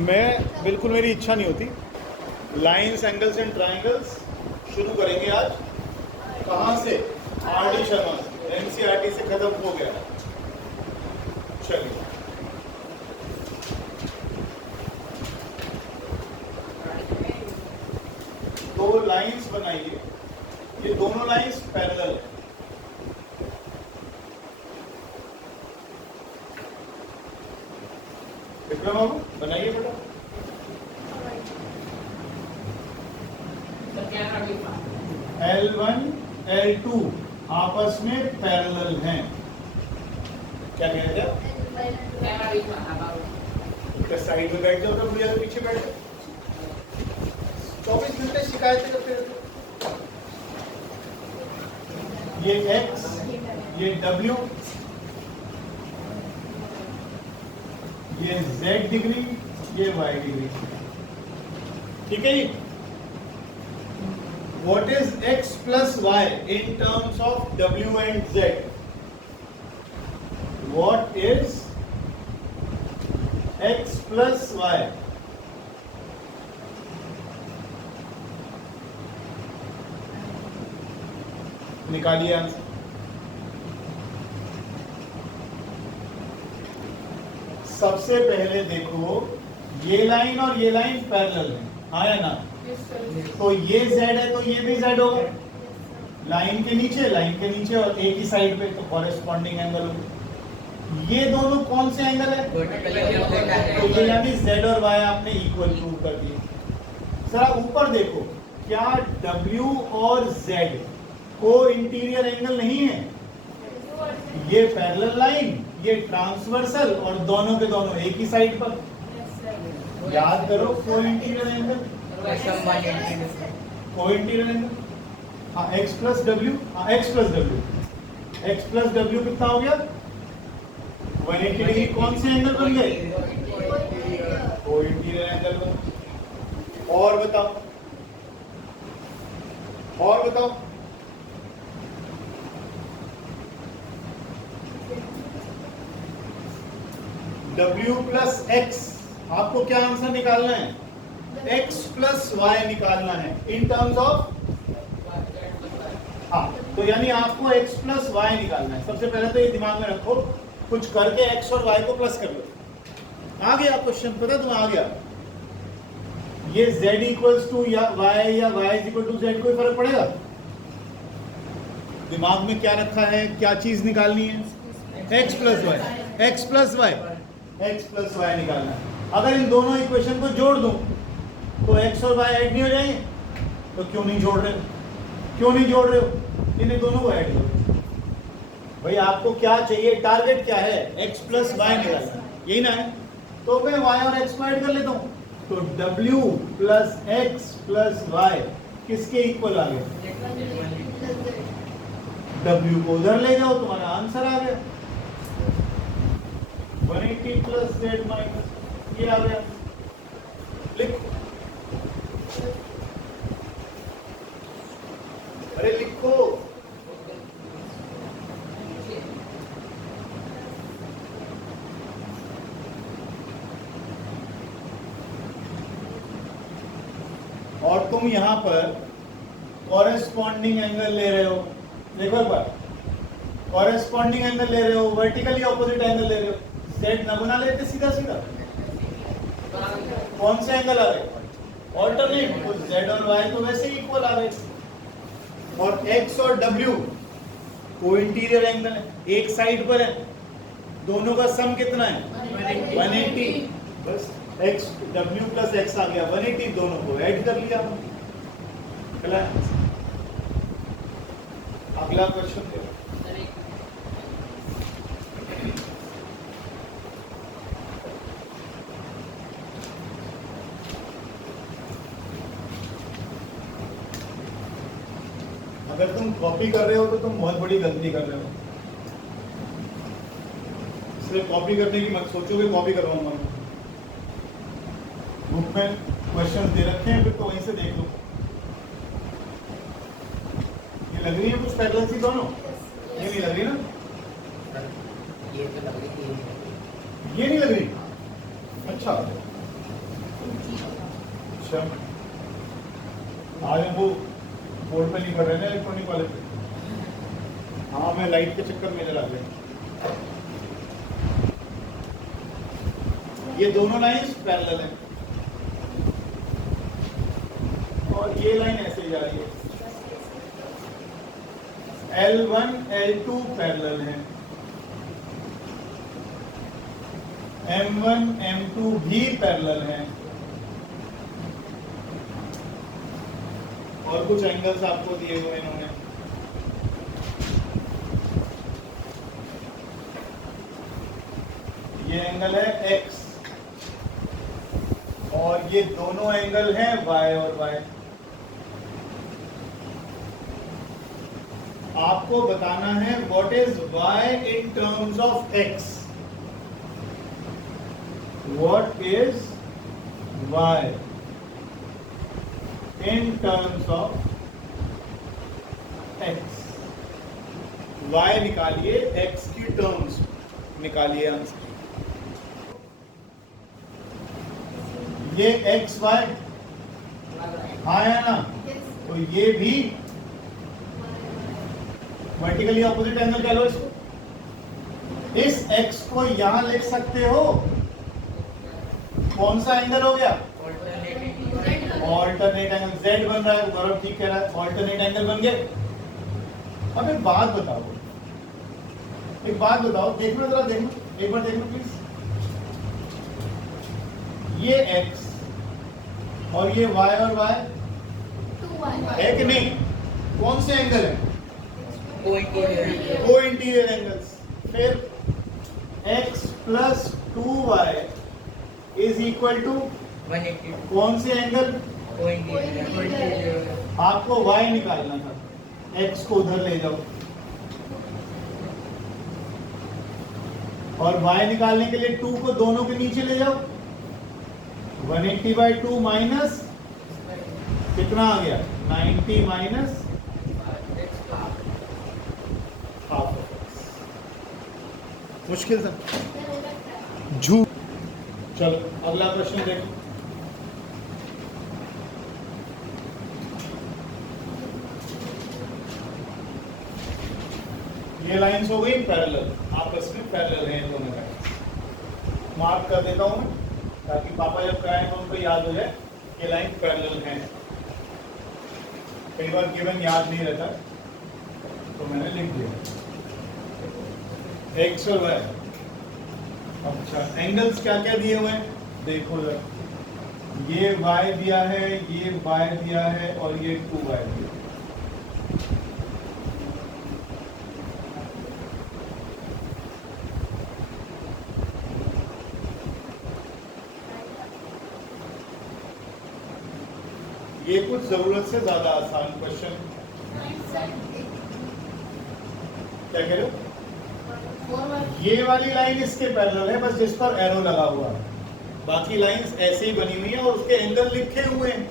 मैं बिल्कुल, मेरी इच्छा नहीं होती। लाइन्स, एंगल्स एंड ट्राइंगल्स शुरू करेंगे आज। कहाँ से? आर डी शर्मा से। एनसीईआरटी से खत्म हो गया। चलिए, दो लाइंस बनाइए। ये दोनों लाइंस पैरेलल है। विक्रम बाबू बनाइए बेटा। L1 L2 आपस में पैरेलल हैं। क्या कह रहे थे? साइड में बैठ जाओ तो भैया पीछे बैठ जाओ। 24 घंटे शिकायतें करते रहते। ये X, ये W, ये Z डिग्री, ये Y डिग्री। ठीक है जी। What is X plus Y in terms of W and Z? What is X plus Y? निकालिए आंसर। सबसे पहले देखो, ये लाइन और ये लाइन पैरेलल है, हाँ या ना? तो ये Z है तो ये भी Z होगा। लाइन के नीचे और एक ही साइड पे, तो कॉरेस्पॉन्डिंग एंगल होगा। ये दोनों कौन से एंगल है? तो ये यानी Z और Y आपने इक्वल प्रूव कर दिए। जरा ऊपर देखो, क्या W और Z को इंटीरियर एंगल नहीं है? ये पैरेलल लाइन, ये ट्रांसवर्सल, और दोनों के दोनों एक ही साइड पर। याद करो, को इंटीरियर एंगल, को इंटीरियर एंगल। हाँ, X plus W, X plus W कितना हो गया? 180 डिग्री। कौन से एंगल बन गए? को इंटीरियर एंगल बन। और बताओ, W प्लस X, आपको क्या आंसर निकालना है? X प्लस Y निकालना है इन टर्म्स ऑफ, हाँ, तो यानी आपको X प्लस Y निकालना है। सबसे पहले तो ये दिमाग में रखो, कुछ करके X और Y को प्लस कर लो। आ गया क्वेश्चन, पता तुम्हें आ गया? ये Z इक्वल्स टू या Y is equal to Z, कोई फर्क पड़ेगा? दिमाग में क्या रखा है, क्या चीज निकालनी है? X प्लस Y निकालना है। अगर इन दोनों इक्वेशन को जोड़ दूं तो X और Y ऐड नहीं हो जाएंगे? तो क्यों नहीं जोड़ रहे हो? इन्हें दोनों को ऐड करो। भाई आपको क्या चाहिए, टारगेट क्या है? X प्लस Y निकालना, यही ना है? तो मैं Y और X को ऐड कर लेता हूँ, तो W plus X plus Y किसके इक्वल आ गया? W को उधर ले जाओ, तुम्हारा आंसर आ गया। 180 प्लस Z माइनस, ये आ गया। लिखो, अरे लिखो। और तुम यहां पर कॉरेस्पॉन्डिंग एंगल ले रहे हो। देखो एक बार, कॉरेस्पॉन्डिंग एंगल ले रहे हो, वर्टिकली ऑपोजिट एंगल ले रहे हो। Z न बना लेते सीधा सीधा? कौन से एंगल आ गए? ऑल्टरनेट। तो Z और Y तो वैसे ही इक्वल आ गए। और X और W को इंटीरियर एंगल है, एक साइड पर है, दोनों का सम कितना है? 180। बस X, W प्लस X आ गया 180, दोनों को ऐड कर लिया। अगला क्वेश्चन देखो। अगर तुम कॉपी कर रहे हो तो तुम बहुत बड़ी गलती कर रहे हो। इसलिए कॉपी करने की मत सोचो कि कॉपी करवाऊंगा। बुक में क्वेश्चन दे रखे हैं, फिर तो वहीं से देख लो। ये लग रही है कुछ पैरेलल दोनों? ये नहीं लग रही ना? ये तो लग रही है। ये नहीं लग रही? अच्छा, अच्छा, आज हम वो बोर्ड पे नहीं पढ़ रहे ना, इलेक्ट्रॉनिक वाले पे। हाँ, मैं लाइट के चक्कर में लगा गया। ये दोनों लाइंस पैरेलल हैं और ये लाइन ऐसे जा रही है। L1 L2 पैरेलल है, M1 M2 भी पैरेलल है, और कुछ एंगल्स आपको दिए हुए इन्होंने। ये एंगल है X और ये दोनों एंगल हैं Y और Y। आपको बताना है what is Y in terms of X। What is Y in terms of X। Y निकालिए, X की टर्म्स निकालिए आंसर। ये एक्स वाई हाँ है ना, तो ये भी वर्टिकली ऑपोजिट एंगल कह लो इसको। इस एक्स को यहां लिख सकते हो, कौन सा एंगल हो गया? Alternate angle. जेड बन रहा है, गौरव ठीक कह रहा है, ऑल्टरनेट एंगल बन गए। अब एक बात बताओ, देखना जरा, देखना एक बार, देखना प्लीज। ये x और ये y और y है कि नहीं? कौन से एंगल है? को इंटीरियर एंगल्स। फिर x plus 2y is equal to कौन से एंगल? आपको y निकालना था, x को उधर ले जाओ और y निकालने के लिए 2 को दोनों के नीचे ले जाओ। 180/2 माइनस कितना आ गया? 90 माइनस हाफ। मुश्किल था, झूठ। चलो अगला प्रश्न देखो। ये लाइंस हो गई पैरेलल, आपस में पैरेलल हैं दोनों लाइंस। मार्क कर देता हूं मैं, ताकि पापा जब कराएं तो उनको याद हो जाए ये लाइन पैरेलल है। कई बार गिवन याद नहीं रहता तो मैंने लिख दिया एक्स और वाई। अच्छा, एंगल्स क्या क्या दिए हुए हैं देखो जरा। ये y दिया है, ये y दिया है और ये 2y दिया है। ये कुछ जरूरत से ज्यादा आसान क्वेश्चन। क्या कह रहे हो? ये वाली लाइन इसके पैरेलल है, बस जिस पर एरो लगा हुआ है। बाकी लाइंस ऐसे ही बनी हुई है और उसके एंगल लिखे हुए हैं।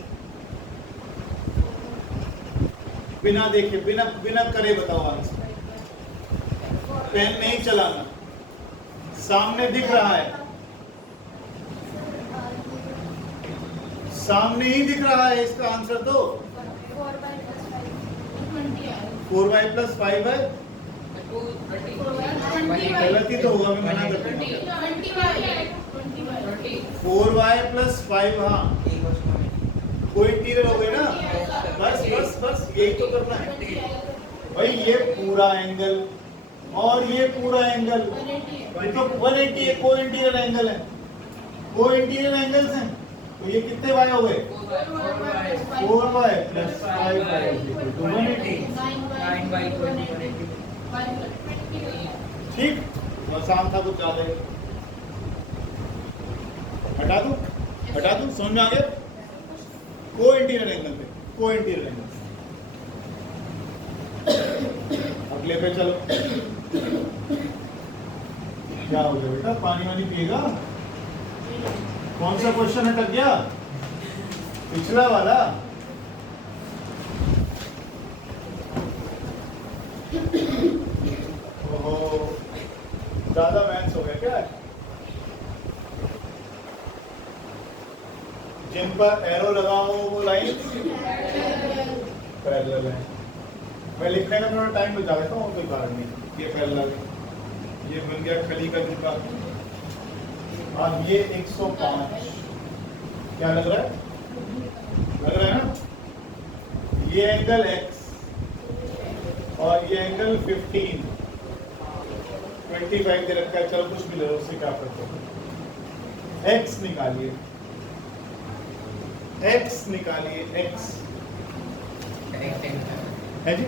बिना देखे, बिना करे बताओ आंसर। पेन नहीं चलाना, सामने दिख रहा है, सामने ही दिख रहा है इसका आंसर। तो 4y प्लस 5 है, गलत ही तो होगा, मैं मना करता हूँ। 4y प्लस 5, हाँ कोई इंटीरियर हो गए ना। बस बस बस यही तो करना है भाई। ये पूरा एंगल और ये पूरा एंगल तो 180 को इंटीरियर एंगल है, को इंटीरियर एंगल्स हैं। तो ये कितने y हो गए? 4y plus 5y 180। ठीक, आसान था, कुछ ज्यादा है। हटा दूं, समझ में आ गया? को इंटीरियर एंगल पे, को इंटीरियर एंगल। अगले पे चलो। क्या हो गया बेटा, पानी वानी पिएगा? कौन सा क्वेश्चन अटक गया? पिछला वाला। ओहो, ज्यादा मैथ्स हो गया क्या? जिन पर एरो लगा हो वो लाइन पैरेलल है। मैं लिखने का थोड़ा टाइम बचा लेता हूँ, कोई कारण नहीं। ये पैरेलल है, ये बन गया खली का जुका। और ये 105 क्या लग रहा है? लग रहा है ना? ये एंगल x और ये एंगल 15 25 दे रखा है। चलो कुछ भी ले लो, उससे क्या फर्क है। x निकालिए, x निकालिए, x है जी।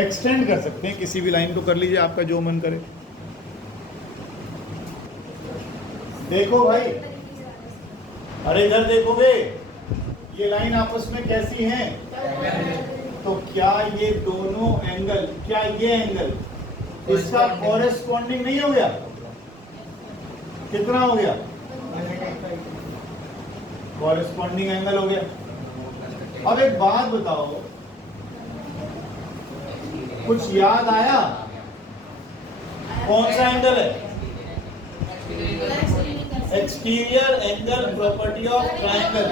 एक्सटेंड कर सकते हैं, किसी भी लाइन को कर लीजिए, आपका जो मन करे। देखो भाई, अरे इधर देखोगे ये लाइन आपस में कैसी हैं? तो क्या ये दोनों एंगल, क्या ये एंगल इसका कॉरेस्पॉन्डिंग नहीं हो गया? कितना हो गया? कॉरेस्पॉन्डिंग एंगल हो गया। अब एक बात बताओ, कुछ याद आया? कौन सा एंगल है? Exterior angle property of triangle.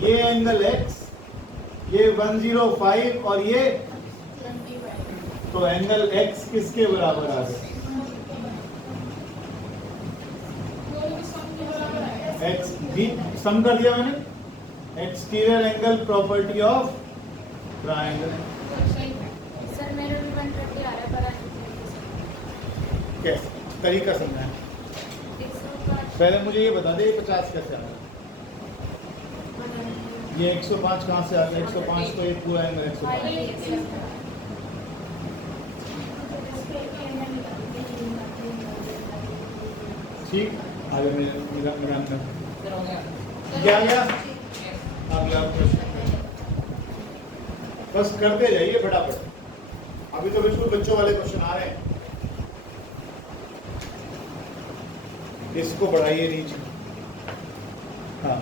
ये एंगल x, ये 105 और ये, तो एंगल x किसके बराबर आ गया? x भी सम कर दिया मैंने। Exterior angle property of triangle. Sir मेरे भी 130 आ रहा है, पर कैसे तरीका समझाएं? पहले मुझे ये बता दे, ये 50 कैसे आ रहा है? ये 105 कहाँ से आ गया? 105 तो ये पूरा एंगल 105। ठीक, आगे मिला क्या गया? अगला प्रश्न बस करते जाइए फटाफट। अभी तो बिल्कुल बच्चों वाले क्वेश्चन आ रहे हैं। इसको बढ़ाइए नीचे। हाँ,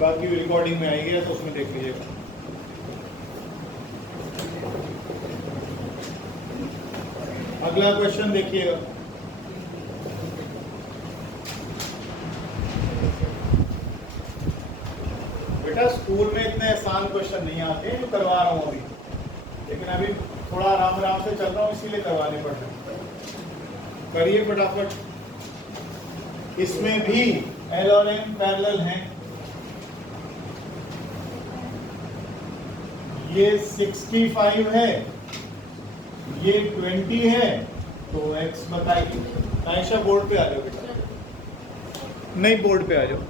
बाकी रिकॉर्डिंग में आएगी तो उसमें देख लीजिएगा। अगला क्वेश्चन देखिएगा। बेटा स्कूल में इतने आसान क्वेश्चन नहीं आते जो करवा रहा हूँ अभी, लेकिन अभी थोड़ा आराम आराम से चल रहा हूँ, इसीलिए करवाने पड़ रहे हैं। करिए फटाफट। इसमें भी L और M पैरेलल हैं। ये 65 है, ये 20 है, तो x बताइए। आयशा बोर्ड पे आ जाओ बेटा। नहीं, बोर्ड पे आ जाओ।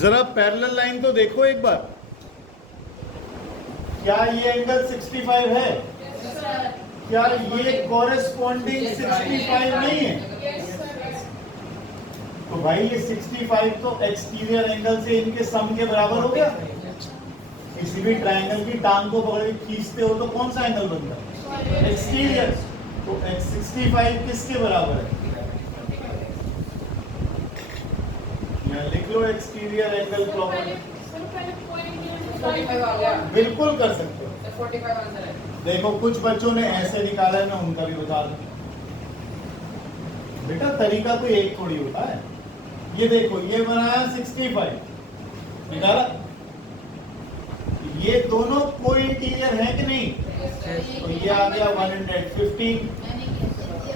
जरा पैरेलल लाइन तो देखो एक बार। क्या ये एंगल 65 है? क्या ये कॉरेस्पॉन्डिंग 65 नहीं है? तो भाई ये 65 तो एक्सटीरियर एंगल से इनके सम के बराबर हो गया। किसी भी ट्रायंगल की टांग को पकड़ के खींचते हो तो कौन सा एंगल बनता है? एक्सटीरियर। तो 65 किसके बराबर है? यहाँ लिख लो एक्सटीरियर एंगल प्रॉपर्टी। बिल्कुल कर सकते हो। 45 आंसर है। देखो कुछ बच्चों ने ऐसे निकाला है, मैं उनका भी बता दूं। बेटा तरीका कोई एक थोड़ी होता है। ये देखो, ये बनाया 65 निकाला, ये दोनों कोई इंटीरियर है कि नहीं? तो ये आ गया 115,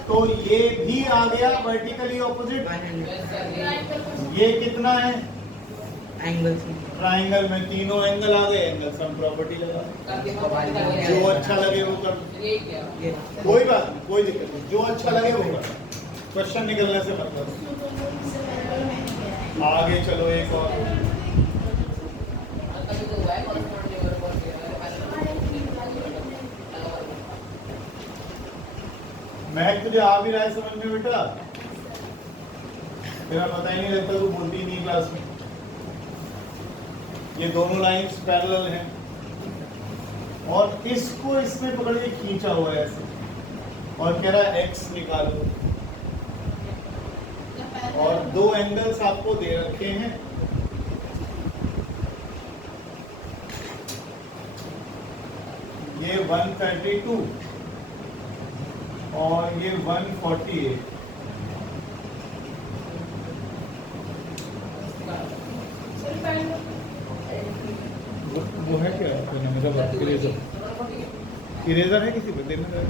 तो ये भी आ गया वर्टिकली ऑपोजिट। ये कितना है? एंगल ट्राइंगल में तीनों एंगल आ गए, एंगल सम प्रॉपर्टी लगा। जो अच्छा लगे वो कर, कोई बात नहीं, कोई दिक्कत नहीं, जो अच्छा लगे वो कर। क्वेश्चन निकलने से मतलब। आगे चलो एक और। महक तुझे आ भी रहा है समझ में बेटा? मेरा पता ही नहीं लगता, तू बोलती नहीं क्लास में। ये दोनों लाइंस पैरेलल हैं और इसको इसमें पकड़ के खींचा हुआ है ऐसे, और कह रहा है x निकालो। और दो एंगल्स आपको दे रखे हैं, ये 132 और ये 148। इरेजर है किसी को देना है?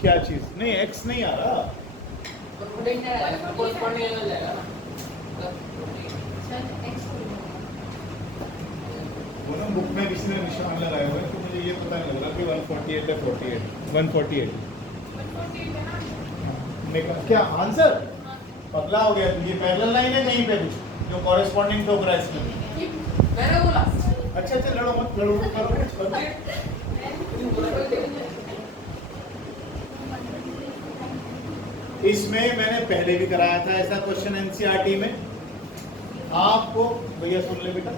क्या चीज नहीं एक्स नहीं आ रहा वो ना बुक में किसी ने निशान लगाए हुए हैं तो मुझे ये पता नहीं लग रहा कि 148 है 48 148 क्या आंसर पतला हो गया तो ये पैरेलल लाइन है कहीं पे कुछ जो कॉरेस्पॉन्डिंग ठोक रहा है इसमें मैंने बोला अच्छा लड़ो मत करो इसमें मैंने पहले भी कराया था ऐसा क्वेश्चन एनसीईआरटी में आपको भैया सुन ले बेटा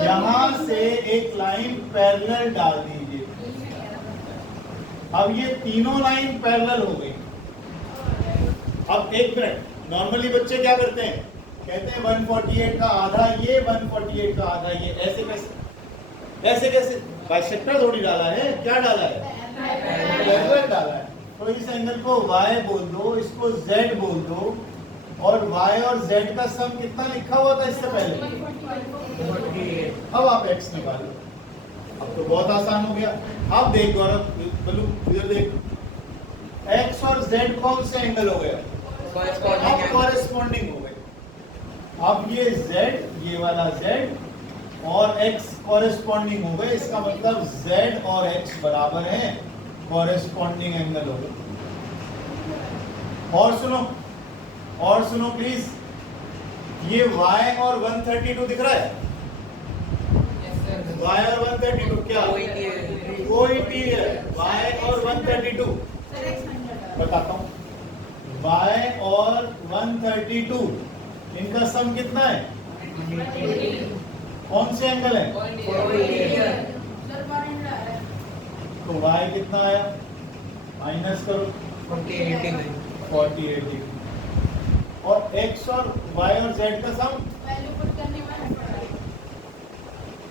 यहाँ से एक लाइन पैरेलल डाल दीजिए अब ये तीनों लाइन पैरेलल हो गई अब एक मिनट नॉर्मली बच्चे क्या करते हैं कहते हैं 148 का आधा ये 148 का आधा ये ऐसे कैसे बाइसेक्टर थोड़ी डाला है क्या डाला है पैरेलल डाला है तो इस एंगल को y बोल दो इसको z बोल दो और y और z का सम कितना लिखा हुआ था इससे पहले अब आप x निकालो अब तो बहुत आसान हो गया अब देख गौरव बल्लू इधर देख x और z कौन से एंगल हो गए अब कॉरेस्पॉन्डिंग हो गए अब ये z ये वाला z और x कॉरेस्पॉन्डिंग हो गए इसका मतलब z और x बराबर हैं कॉरेस्पॉन्डिंग एंगल हो गए और सुनो प्लीज ये y और 132 दिख रहा है y और 132 क्या कोई t है y और 132 बताता हूँ y और 132 इनका सम कितना है कौन से एंगल है तो y कितना आया माइनस करो 48 और x और y और z का सम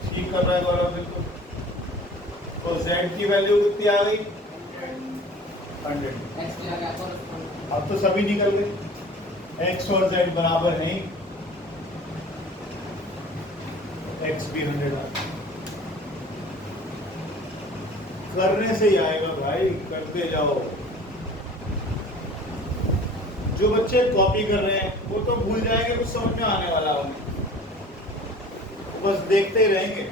ठीक कर रहा है गौरव बिल्कुल तो z की वैल्यू कितनी आ गई 100 अब तो सभी निकल गए x और z बराबर नहीं x भी 100 आ गया करने से ही आएगा भाई करते जाओ जो बच्चे कॉपी कर रहे हैं वो तो भूल जाएंगे कुछ समझ में आने वाला उन्हें बस देखते ही रहेंगे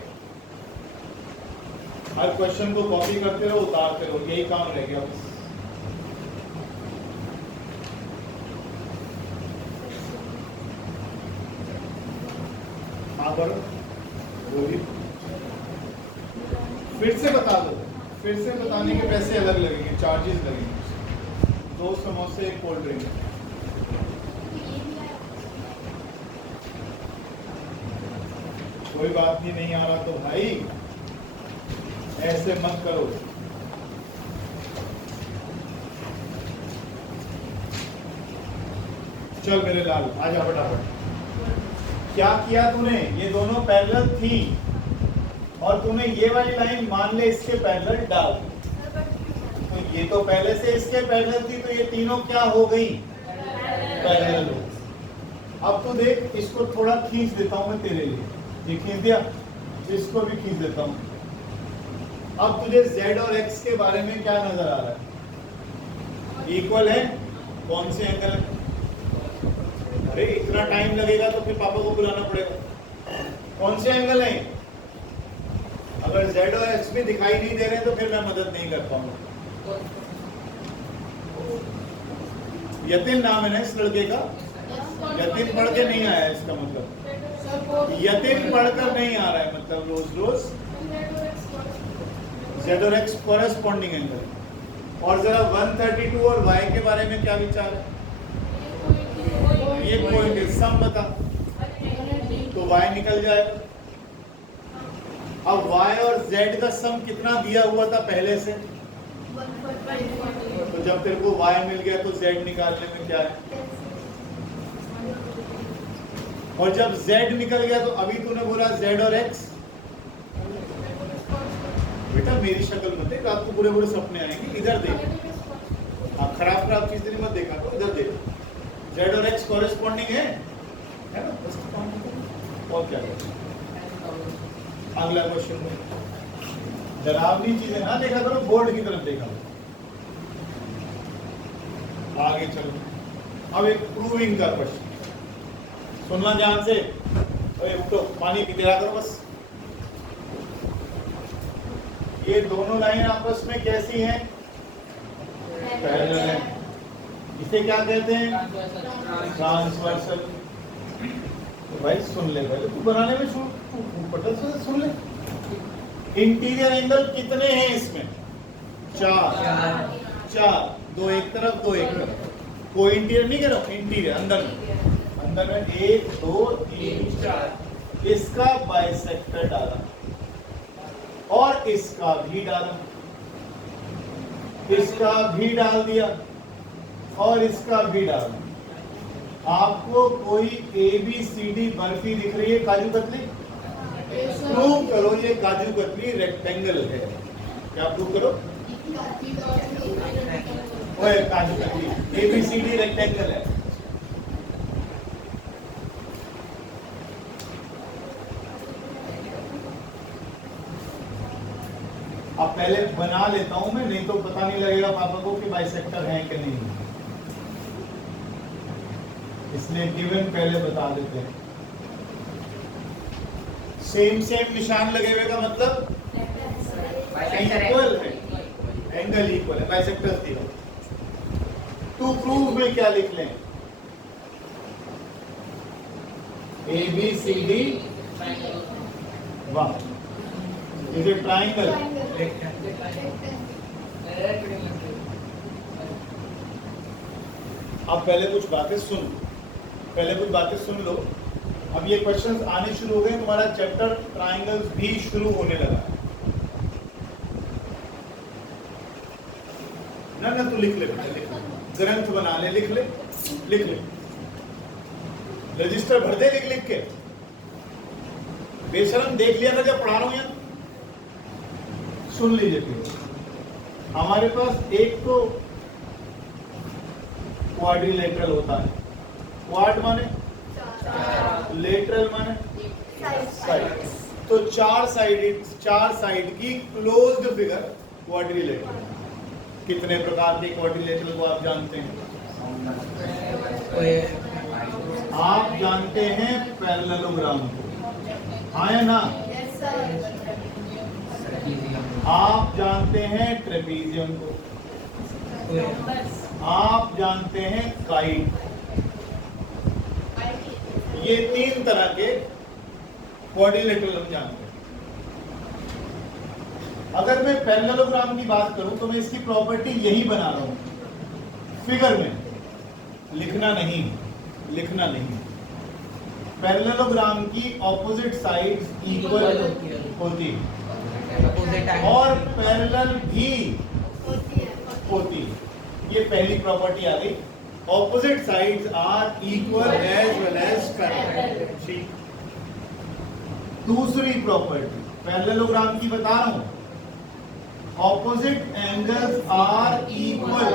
हर क्वेश्चन को कॉपी करते रहो उतारते रहो यही काम रह गया बस हाँ करो फिर से बता दो फिर से बताने के पैसे अलग लगेंगे चार्जेस लगेंगे 2 समोसे 1 कोल्ड ड्रिंक कोई बात नहीं आ रहा तो भाई ऐसे मत करो चल मेरे लाल आजा फटाफट क्या किया तूने ये दोनों पैरेलल थी और तूने ये वाली लाइन मान ले इसके पैरेलल डाल तो ये तो पहले से इसके पैरेलल थी तो ये तीनों क्या हो गई पैरेलल हो अब तो देख इसको थोड़ा खींच देता हूं मैं तेरे लिए ये खींच दिया इसको भी खींच देता हूं अब तुझे z और x के बारे में क्या नजर आ रहा है इक्वल है कौन से एंगल अरे इतना टाइम लगेगा तो फिर पापा को बुलाना पड़ेगा कौन से एंगल है अगर z और x भी दिखाई नहीं दे रहे तो फिर मैं मदद नहीं कर पाऊंगा यतिन नाम है ना इस लड़के का यतिन पढ़ के नहीं आया इसका मतलब यतिन पढ़कर नहीं आ रहा है मतलब रोज रोज z और x कॉरेस्पॉन्डिंग एंगल और जरा 132 और y के बारे में क्या विचार है ये पॉइंट सम बता तो y निकल जाएगा अब y और z का सम कितना दिया हुआ था पहले से तो जब तेरे को y मिल गया तो z निकालने में क्या है और जब z निकल गया तो अभी तूने बोला z और x बेटा मेरी शक्ल मत देख रात को बुरे सपने आएंगे इधर देख खराब चीज नहीं मत देखा तो इधर देख z और x कॉरेस्पॉन्डिंग है ना और क्या अगला क्वेश्चन में डरावनी चीजें ना देखा करो, बोर्ड की तरफ देखा करो। आगे चलो, अब एक प्रूविंग का क्वेश्चन सुनना ध्यान से। ओए उठो, पानी पीते रहा करो बस। ये दोनों लाइन आपस में कैसी हैं? पैरेलल है। इसे क्या कहते हैं? ट्रांसवर्सल। तो भाई सुन ले, पहले तू बनाने में सुन ले। इंटीरियर एंगल कितने हैं इसमें? 4। 2 एक तरफ, 2 एक तरफ। कोई इंटीरियर नहीं कह रहा हूं, इंटीरियर अंदर में 1 2 3 4। इसका बाइसेक्टर डाला और इसका भी डाला, इसका भी डाल दिया और इसका भी डाला। आपको कोई ABCD बर्फी दिख रही है काजू कतली? प्रूव करो ये काजू कतली रेक्टेंगल है। क्या प्रूव करो? ओए काजू कतली ABCD रेक्टेंगल है। अब पहले बना लेता हूं मैं, नहीं तो पता नहीं लगेगा पापा को कि बाइसेक्टर है कि नहीं, इसलिए गिवन पहले बता देते हैं। सेम निशान लगे हुए का मतलब इक्वल है, एंगल इक्वल है, बाइसेक्टर दिया। टू प्रूव में क्या लिख लें? ABCD वाह, इज ए ट्राइंगल। अब पहले कुछ बातें सुन लो। अब ये क्वेश्चंस आने शुरू हो गए, तुम्हारा चैप्टर ट्राइंगल्स भी शुरू होने लगा ना। तू लिख ले, ग्रंथ बना ले, लिख ले, रजिस्टर भर दे लिख के। बेशरम देख लिया था जब पढ़ा रहा हूं यहाँ। सुन लीजिए फिर, हमारे पास एक तो क्वाड्रिलेटरल होता है। क्वाड माने लेटरल माने साइड। तो 4 साइड की क्लोज्ड फिगर क्वाड्रिलेटरल। कितने प्रकार के क्वाड्रिलेटरल को आप जानते हैं? आप जानते हैं पैरेललोग्राम को, हाँ या ना? आप जानते हैं ट्रेपीजियम को, आप जानते हैं काइट। ये 3 तरह के क्वाड्रिलेटरल हम जानते हैं। अगर मैं पैरेललोग्राम की बात करूं तो मैं इसकी प्रॉपर्टी यही बना रहा हूं, फिगर में लिखना नहीं। पैरेललोग्राम की ऑपोजिट साइड्स इक्वल होती और पैरेलल भी होती। ये पहली प्रॉपर्टी आ गई, opposite sides are equal as well as parallel. दूसरी प्रॉपर्टी पैरेललोग्राम की बता रहा हूं, ऑपोजिट एंगल्स आर इक्वल।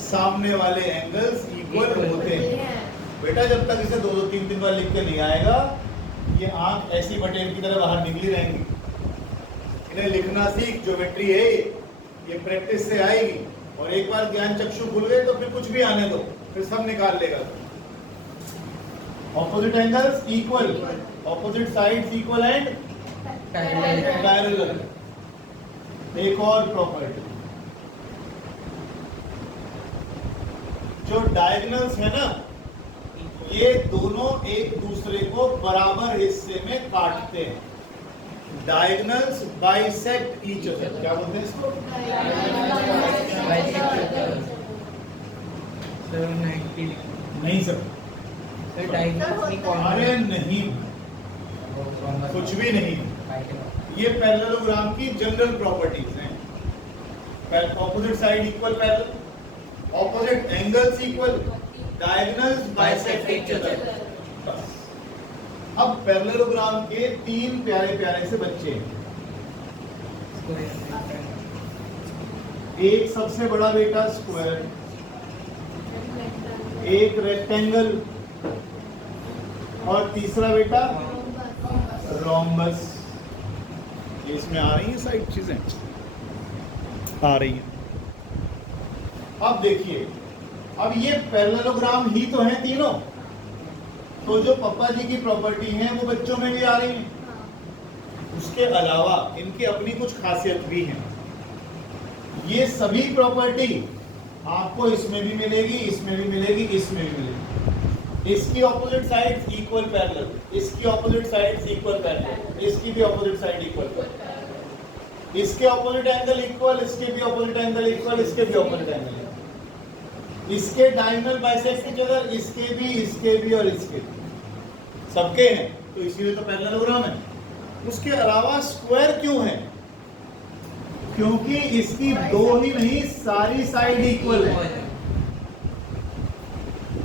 सामने वाले एंगल्स इक्वल होते हैं। बेटा जब तक इसे 2-3 बार लिख के नहीं आएगा, ये आंख ऐसी बटेर की तरह बाहर निकली रहेंगी। इन्हें लिखना सीख, ज्योमेट्री है ये प्रैक्टिस से आएगी। और एक बार ज्ञान चक्षु खुल गए तो फिर कुछ भी आने दो, फिर सब निकाल लेगा। Opposite angles equal, opposite sides equal and parallel. एक और प्रॉपर्टी, जो डायगोनल्स है ना, ये दोनों एक दूसरे को बराबर हिस्से में काटते हैं। Diagonals bisect each other. क्या बोलते हैं इसको? नहीं सर, अरे नहीं, कुछ भी नहीं। ये पैरेललोग्राम की जनरल प्रॉपर्टीज हैं। Opposite side equal parallel, opposite angles equal, diagonals bisect each other. अब पैरेललोग्राम के 3 प्यारे से बच्चे हैं। एक सबसे बड़ा बेटा स्क्वायर, एक रेक्टेंगल और तीसरा बेटा रोम्बस। ये इसमें आ रही हैं साइड चीजें, आ रही हैं। अब देखिए, अब ये पैरेललोग्राम ही तो हैं तीनों, तो जो पापा जी की प्रॉपर्टी है वो बच्चों में भी आ रही है। उसके अलावा इनकी अपनी कुछ खासियत भी है। ये सभी प्रॉपर्टी आपको इसमें भी मिलेगी, इसमें भी मिलेगी, इसमें भी मिलेगी। इसकी ऑपोजिट साइड्स इक्वल पैरेलल, इसकी ऑपोजिट साइड्स इक्वल पैरेलल, इसकी भी ऑपोजिट साइड इक्वल पैरेलल, इसके ऑपोजिट एंगल इक्वल, इसके भी ऑपोजिट एंगल इक्वल, इसके भी ऑपोजिट एंगल इक्वल, इसके डायगोनल बाइसेक्ट ईच अदर, इसके भी और इसके भी सबके हैं, तो इसीलिए तो पैरेललोग्राम है। उसके अलावा स्क्वायर क्यों है? क्योंकि इसकी दो ही नहीं सारी साइड इक्वल है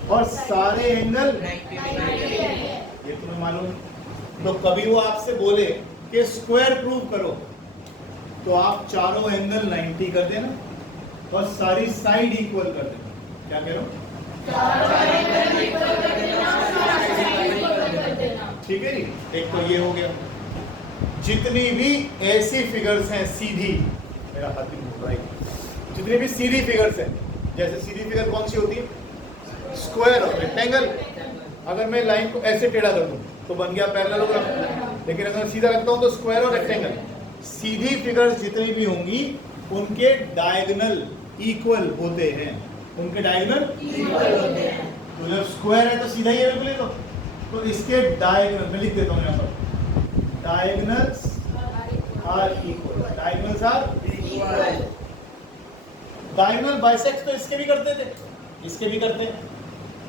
और सारे एंगल, ये तुम्हें मालूम। तो कभी वो आपसे बोले कि स्क्वायर प्रूव करो, तो आप चारों एंगल 90 कर देना और सारी साइड इक्वल कर देना। क्या कह रहे हो? ठीक है जी। एक तो ये हो गया। जितनी भी ऐसी फिगर्स हैं सीधी, मेरा हाथ ही घूम रहा है, जितनी भी सीधी फिगर्स हैं, जैसे सीधी फिगर कौन सी होती है? स्क्वायर और रेक्टेंगल। अगर मैं लाइन को ऐसे टेढ़ा कर दूं तो बन गया पैरेललोग्राम, लेकिन अगर सीधा रखता हूं तो स्क्वायर और रेक्टेंगल। सीधी फिगर्स जितनी भी होंगी उनके डायगोनल इक्वल होते हैं, उनके डायगोनल इक्वल होते हैं। तो जब स्क्वायर है तो सीधा ही है, बिल्कुल। तो इसके डायगोनल मैं लिख देता हूं यहां पर, diagonals are equal, diagonals are equal. Diagonal bisect तो इसके भी करते थे, इसके भी करते हैं,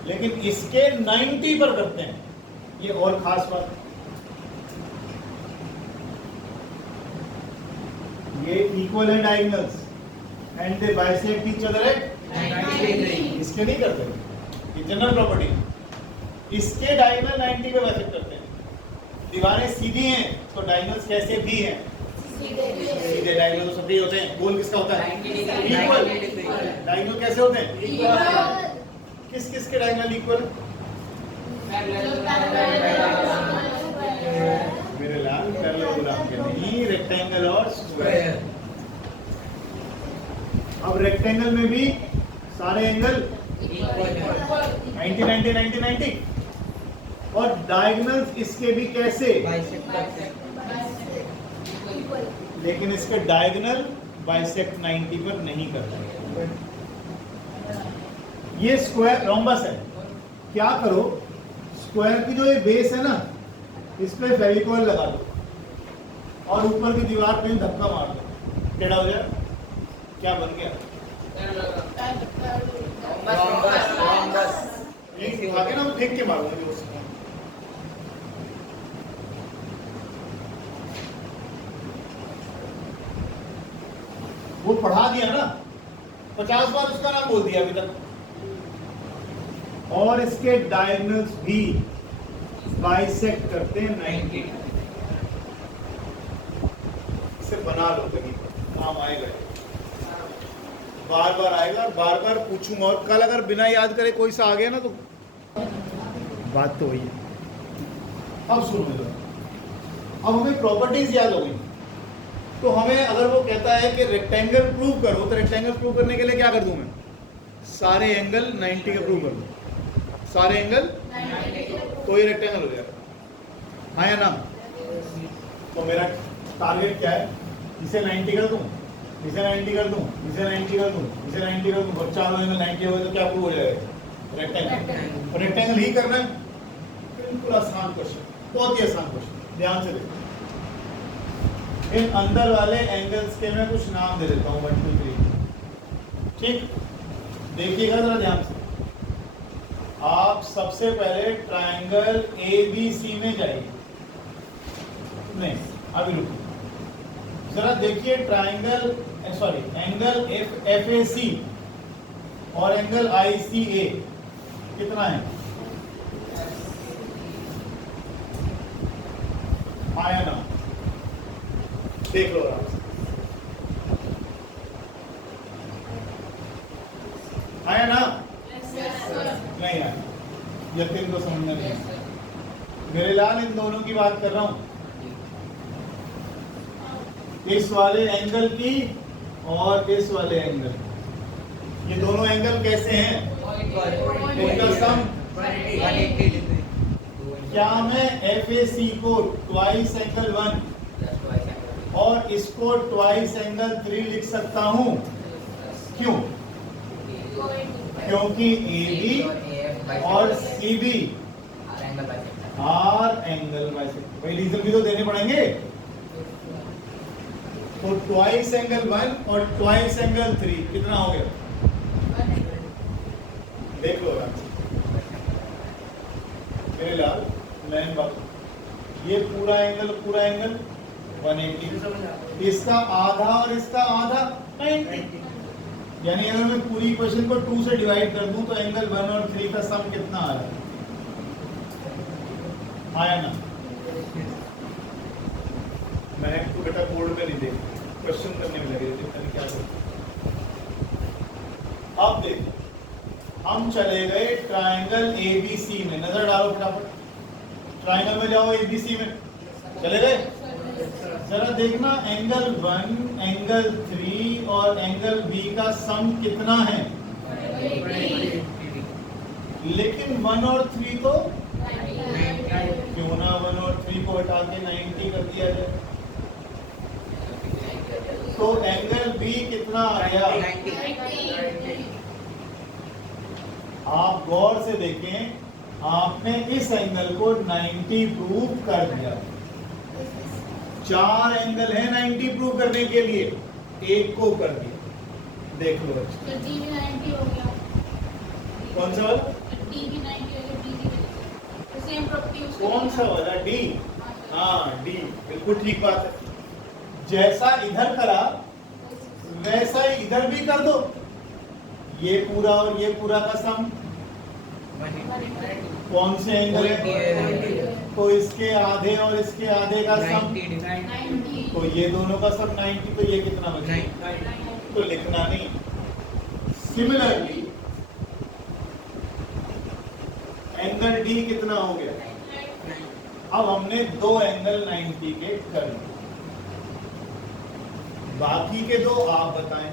लेकिन इसके 90 पर करते हैं। ये और खास बात, ये इक्वल है diagonals and they bisect each other at 90। इसके नहीं करते, ये जनरल प्रॉपर्टी। इसके डायगोनल 90 पे बाइसेक्ट करते हैं। दीवारें सीधी हैं तो डायगोनल्स कैसे भी हैं? सीधे। डायगोनल तो सभी होते हैं। गोल किसका होता है? इक्वल। डायगोनल कैसे होते हैं? इक्वल। किस किस के डायगोनल इक्वल? मेरे लाल पैरेललोग्राम के नहीं, रेक्टेंगल और स्क्वायर। अब रेक्टेंगल में भी सारे एंगल 90 90 90 90 और डायगोनल्स इसके भी कैसे? लेकिन इसके डायगोनल बाइसेक्ट 90 पर नहीं करते। ये स्क्वायर रोम्बस है। क्या करो, स्क्वायर की जो ये बेस है ना, इस पे फेविकोल लगा दो और ऊपर की दीवार पे धक्का मार दो, टेढ़ा हो जाए। क्या बन गया? ये आगे ना वो देख के मारूंगा जो उसको। वो पढ़ा दिया ना, 50 बार उसका नाम बोल दिया अभी तक। और इसके डायगोनल्स भी बाइसेक्ट करते हैं 90। इसे बना लो, कहीं काम आएगा, बार बार आएगा, बार बार पूछूंगा। और कल अगर बिना याद करे कोई सा आ गया ना तो बात तो वही है। अब सुनो मेरा, अब हमें प्रॉपर्टीज याद हो गई। तो हमें अगर वो कहता है कि रेक्टेंगल प्रूव करो, तो रेक्टेंगल प्रूव करने के लिए क्या कर दूं मैं? सारे एंगल 90 के प्रूव कर दूं। सारे एंगल 90, तो ये रेक्टेंगल हो जाएगा। हाँ या ना? तो मेरा टारगेट क्या है? इसे 90 कर दूं, इसे 90 कर दूं, इसे 90 कर दूं, इसे 90 कर दूं, और चारों एंगल 90 हो तो क्या प्रूव हो जाएगा? रेक्टेंगल। रेक्टेंगल ही करना है। बिल्कुल आसान क्वेश्चन, बहुत ही आसान क्वेश्चन। ध्यान से देखो, इन अंदर वाले एंगल्स के मैं कुछ नाम दे देता हूँ, 1 2 3। ठीक, देखिएगा जरा ध्यान से। आप सबसे पहले ट्रायंगल ABC में जाइए। नहीं, अभी रुको जरा, देखिए ट्रायंगल एंगल FAC और एंगल ICA कितना है? आया ना? देख लो आराम से। आया ना? नहीं आया, यकीन को समझना नहीं। मेरे लाल इन दोनों की बात कर रहा हूं। इस वाले एंगल की और इस वाले एंगल, ये दोनों एंगल कैसे हैं? इनका सम 180 डिग्री। क्या मैं FAC को ट्वाइस एंगल 1 और इसको ट्वाइस एंगल 3 लिख सकता हूं? क्यों? क्योंकि AB और CB आर एंगल बाइसेक्टर। भाई रीजन भी तो देने पड़ेंगे। तो ट्वाइस एंगल 1 और ट्वाइस एंगल 3 कितना हो गया? देख लो मेरे लाल मैन बाबू, ये पूरा एंगल 180, इसका आधा और इसका आधा 90। यानी अगर मैं पूरी इक्वेशन को 2 से डिवाइड कर दूं तो एंगल 1 और 3 का सम कितना आ रहा है? आया ना? मैं तो बेटा बोर्ड पे नहीं देख, क्वेश्चन करने में लगे थे, मैंने क्या करूं। अब देखो, हम चले गए ट्रायंगल ABC में, नजर डालो फटाफट। ट्रायंगल में जाओ, ABC में चले गए। जरा देखना एंगल 1, एंगल 3 और एंगल B का सम कितना है? लेकिन 1 और 3 तो क्यों ना 1 और 3 को हटा के 90 कर दिया जाए। तो एंगल B कितना आ गया? आप गौर से देखें, आपने इस एंगल को 90 प्रूव कर दिया। 4 एंगल है 90 प्रूव करने के लिए, एक को कर दिया। देख लो बच्चे, तो D भी 90 हो गया। कौन सा वाला? D भी 90 हो गया, D भी तो सेम प्रॉपर्टी यूज कौन सा वाला? D। हाँ D, बिल्कुल ठीक बात है। जैसा इधर करा वैसा ही इधर भी कर दो। ये पूरा और ये पूरा का सम कौन से एंगल है? तो इसके आधे और इसके आधे का सम, 90। तो ये दोनों का सम 90, तो ये कितना बचेगा? तो लिखना नहीं। सिमिलरली एंगल D कितना हो गया? अब हमने 2 एंगल 90 के कर लिए, बाकी के 2 आप बताएं।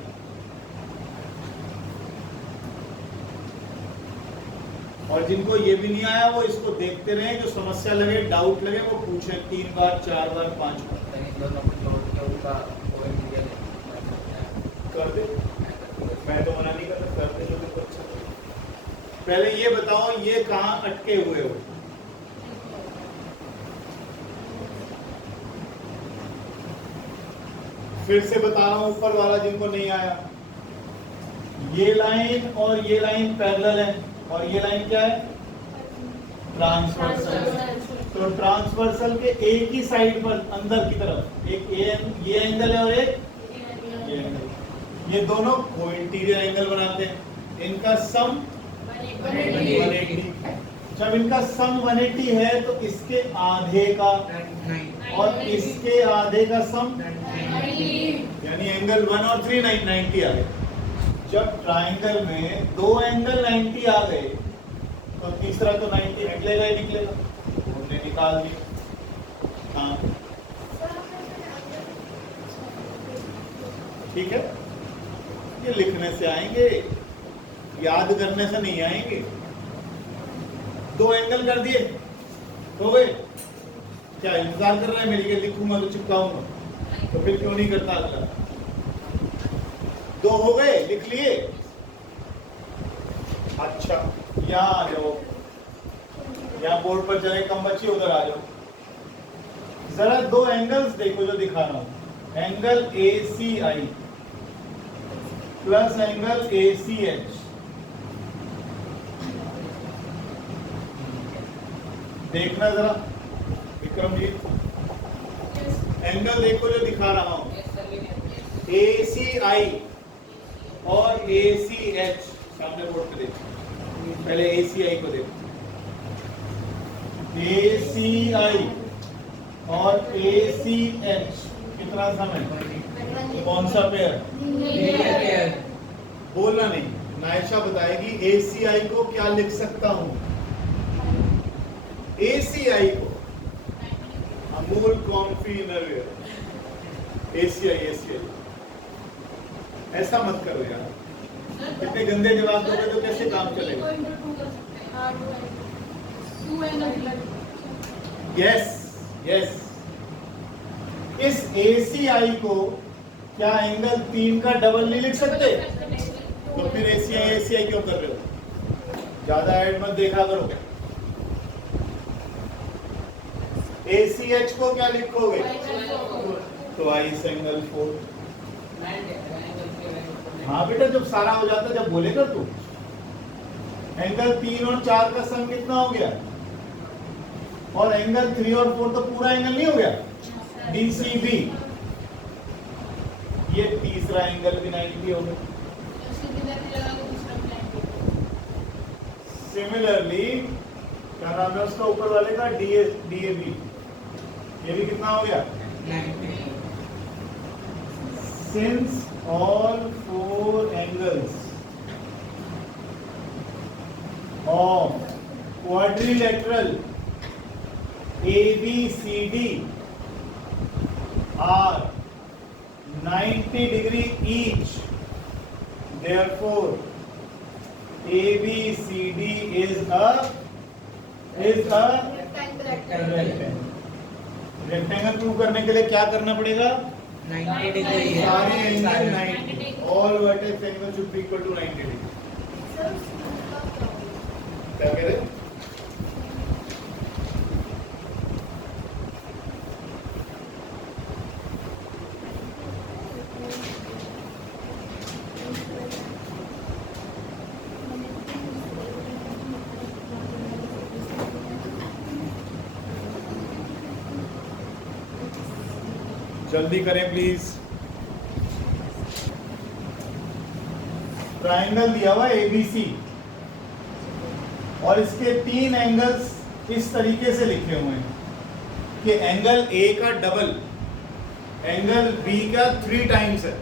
और जिनको ये भी नहीं आया वो इसको देखते रहे, जो समस्या लगे, डाउट लगे, वो पूछें 3 बार 4 बार 5 बार। कर दे, मैं तो मना नहीं करता, कर दे जो तुमको अच्छा लगे। पहले ये बताओ, ये कहाँ अटके हुए हो? फिर से बता रहा हूं, ऊपर वाला जिनको नहीं आया, ये लाइन और ये लाइन पैरेलल है, और ये लाइन क्या है? ट्रांसवर्सल। तो ट्रांसवर्सल के एक ही साइड पर अंदर की तरफ एक ये एंगल है और एक ये एंगल, ये दोनों को इंटीरियर एंगल बनाते हैं। इनका सम 180। जब इनका सम 180 है तो इसके आधे का और इसके आधे का सम, यानी एंगल 1 और 3 90 आ गए। जब ट्राइंगल में 2 एंगल 90 आ गए तो तीसरा तो 90 निकलेगा ही निकलेगा, हमने निकाल दिया। हाँ ठीक है, ये लिखने से आएंगे, याद करने से नहीं आएंगे। 2 एंगल कर दिए हो गए, क्या इंतजार कर रहे हैं मेरी? लिखूंगा तो चिपकाऊंगा, तो फिर क्यों नहीं करता अगला? 2 हो गए, लिख लिए। अच्छा यहाँ आ जाओ, यहाँ बोर्ड पर जगह कम बची, उधर आ जाओ। जरा 2 एंगल्स देखो जो दिखा रहा हूं, angle ACI plus angle ACH। देखना जरा विक्रमजीत, एंगल देखो जो दिखा रहा हूं, ACI और ACH। सामने बोर्ड पे देखो, पहले ACI को देखो। ACI और ACH कितना समय? कौन सा पेयर? बोलना नहीं, नायशा बताएगी। ACI को क्या लिख सकता हूं? ACI को अमूल कॉम्फी इनरवेयर, ACI ऐसा मत करो यार, इतने गंदे जवाब दोगे तो कैसे काम चलेगा? यस यस, इस ACI को क्या एंगल 3 का डबल नहीं लिख सकते? तो फिर ACI क्यों कर रहे हो? ज्यादा ऐड मत देखा करो। ACH को क्या लिखोगे? Twice angle 4। हाँ बेटा, जब सारा हो जाता जब बोले कर तू। एंगल 3 और 4 का सम कितना हो गया? और एंगल 3 और 4 तो पूरा एंगल नहीं हो गया? DCB। ये तीसरा एंगल भी 90 हो गया। सिमिलरली क्या नाम है उसका ऊपर वाले का? DAB। ये भी कितना हो गया? 90। Since all 4 angles of quadrilateral ABCD are 90 degree each, therefore ABCD is a rectangle prove करने के लिए क्या करना पड़ेगा? 90 डिग्री है। सारे angle 90, all vertex angle should be equal to 90 degree. क्या कह रहे? जल्दी करें प्लीज। ट्रायंगल दिया हुआ है ABC और इसके 3 एंगल्स इस तरीके से लिखे हुए हैं कि एंगल A का डबल एंगल B का 3 टाइम्स है।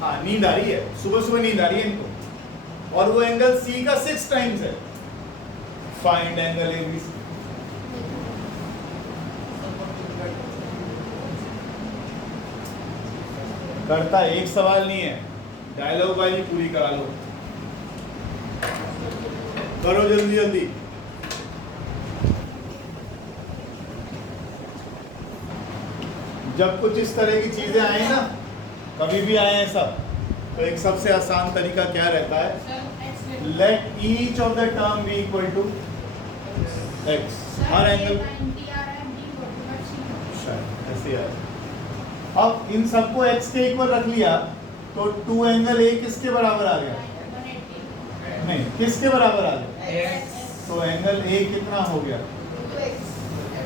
हाँ, नींद आ रही है, सुबह सुबह नींद आ रही है इनको। और वो एंगल C का 6 टाइम्स है। Find angle ABC। करता एक सवाल नहीं है, डायलॉग वाली पूरी करा लो। करो जल्दी जल्दी। जब कुछ इस तरह की चीजें आए ना, कभी भी आए हैं सब, तो एक सबसे आसान तरीका क्या रहता है? Let each of the term be equal to x। हर एंगल ऐसे आए। अब इन सबको x के इक्वल रख लिया तो 2 एंगल A किसके बराबर आ गया? नहीं, किसके बराबर आ गया? तो एंगल A कितना हो गया?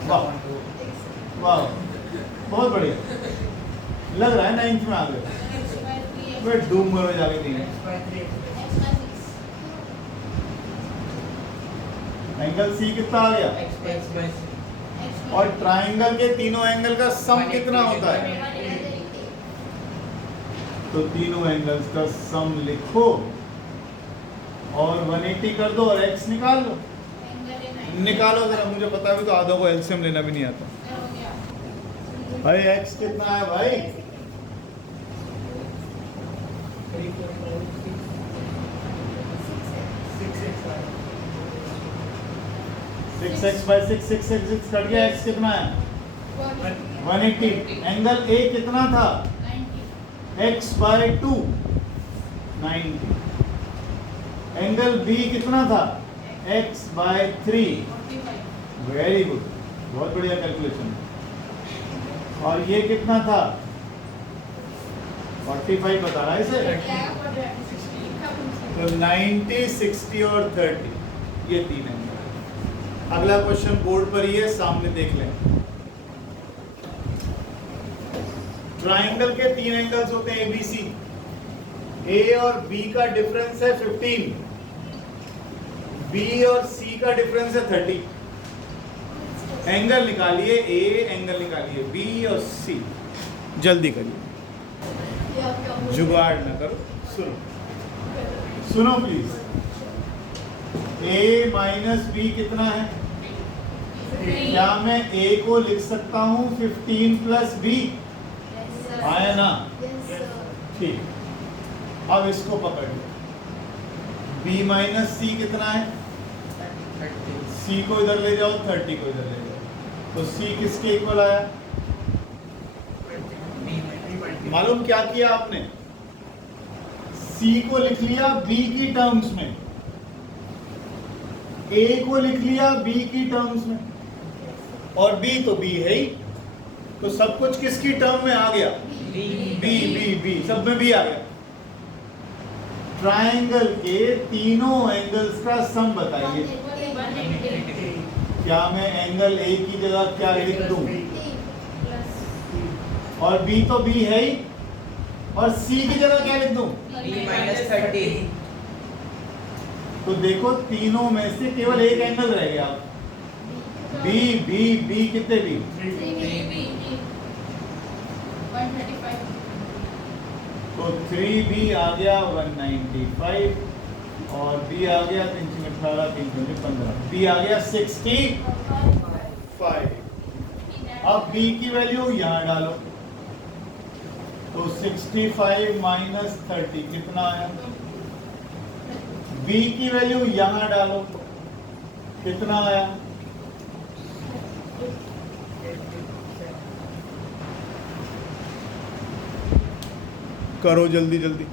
वाह वाह, बहुत बढ़िया। लग रहा है 9th में आ गए। मैं डूब में जाके नहीं। एंगल C कितना आ गया? और ट्राइंगल के तीनों एंगल का सम कितना होता है? तो तीनों एंगल्स का सम लिखो और 180 कर दो और x निकाल लो। निकालो जरा, मुझे पता भी तो आधों को एलसीएम लेना भी नहीं आता। भाई x कितना है भाई? 6x by 6 कट गया। x कितना है? 180। एंगल A कितना था? x by 2 90। एंगल B कितना था? x by 3। वेरी गुड, बहुत बढ़िया कैलकुलेशन। और ये कितना था? 45 बता रहा है इसे। तो 90, 60 और 30, ये 3 एंगल। अगला क्वेश्चन बोर्ड पर ही है, सामने देख लें। ट्राइंगल के 3 एंगल्स होते हैं ABC। A और B का डिफरेंस है 15, B और C का डिफरेंस है 30। एंगल निकालिए A, एंगल निकालिए B और C। जल्दी करिए, जुगाड़ ना करो। सुनो प्लीज। A माइनस B कितना है? क्या मैं A को लिख सकता हूँ 15 प्लस B? ठीक, अब इसको पकड़ लो। b माइनस सी कितना है? 30 c को इधर ले जाओ, 30 को इधर ले जाओ, तो c किसके इक्वल आया? मालूम क्या किया आपने? c को लिख लिया b की टर्म्स में, a को लिख लिया b की टर्म्स में, और b तो b है ही, तो सब कुछ किसकी टर्म में आ गया? b सब में b आ गया। ट्रायंगल के तीनों एंगल्स का सम बताइए। क्या मैं एंगल ए की जगह क्या लिख दूं? और b तो b है ही, और c की जगह क्या लिख दूं? B-30 तो देखो तीनों में से केवल एक एंगल रह गया। b कितने b? 135। तो 3b आ गया 195, और b आ गया 318, 315, b आ गया 65। अब b की वैल्यू यहाँ डालो, तो 65 माइनस 30 कितना आया? b की वैल्यू यहाँ डालो, कितना आया? करो जल्दी जल्दी।